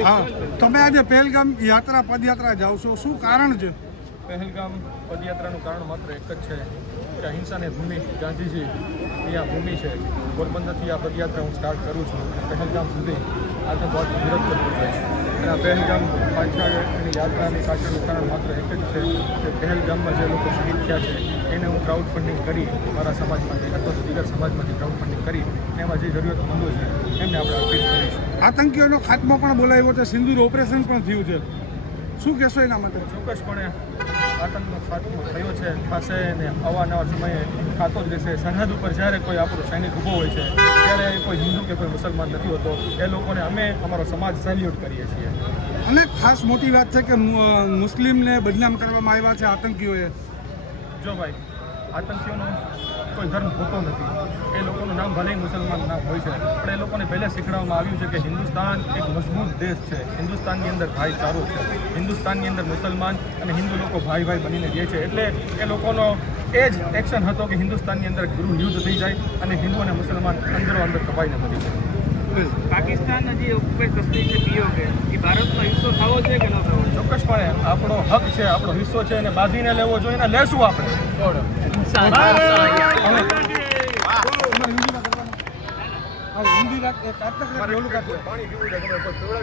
તમે આજે પહેલગામ યાત્રા પદયાત્રા જાઓ છો, શું કારણ છે? પહેલગામ પદયાત્રાનું કારણ માત્ર એક જ છે કે અહિંસાની ભૂમિ ગાંધીજી એ આ ભૂમિ છે. પોરબંદરથી આ પદયાત્રા હું સ્ટાર્ટ કરું છું. પહેલગામ સુધી આતંકવાદ વિરોધ કરતો જાય છે. અને આ પહેલગામ પાછળ એની યાત્રાની પાછળનું કારણ માત્ર એક જ છે કે પહેલગામમાં જે લોકો શહીદ થયા છે એને હું ક્રાઉડ ફંડિંગ કરી મારા સમાજમાંથી અથવા તો દીગર સમાજમાંથી ક્રાઉડ ફંડિંગ કરી એમાં જે જરૂરિયાતમંદો છે એમને આપણે અર્પિત કરીશું. આતંકીઓનો ખાત્મો પણ બોલાવ્યો છે, સિંદૂર ઓપરેશન પણ થયું છે, શું કહેશો એના માટે? ચોક્કસપણે આતંકનો ખાત્મો થયો છે, થશે અને અવારનવાર સમયે ખાતો જ રહેશે. સરહદ ઉપર જ્યારે કોઈ આપણો સૈનિક ઊભો હોય છે ત્યારે કોઈ હિન્દુ કે કોઈ મુસલમાન નથી હોતો. એ લોકોને અમે અમારો સમાજ સેલ્યુટ કરીએ છીએ. અને ખાસ મોટી વાત છે કે મુસ્લિમને બદનામ કરવામાં આવ્યા છે આતંકીઓએ. જો ભાઈ, આતંકીઓનો કોઈ ધર્મ હોતો નથી. એ લોકોનું નામ ભલે મુસલમાન નામ હોય છે, પણ એ લોકોને પહેલાં શીખવાડવામાં આવ્યું છે કે હિન્દુસ્તાન એક મજબૂત દેશ છે. હિન્દુસ્તાનની અંદર ભાઈચારો છે. હિન્દુસ્તાનની અંદર મુસલમાન અને હિન્દુ લોકો ભાઈ ભાઈ બનીને રહે છે. એટલે એ લોકોનો એ જ એક્શન હતો કે હિન્દુસ્તાનની અંદર ગૃહ યુદ્ધ થઈ જાય અને હિન્દુ અને મુસલમાન અંદરો અંદર કપાઈને મરી જાય. પાકિસ્તાન જે ઓક્યુપાઈ કરતી છે પીઓકે, એ ભારતનો હિસ્સો થવો છે કે ન થવો? ચોક્કસપણે આપણો હક છે, આપણો હિસ્સો છે અને બાંધીને લેવો જોઈએ અને લેશું આપણે. હિન્દી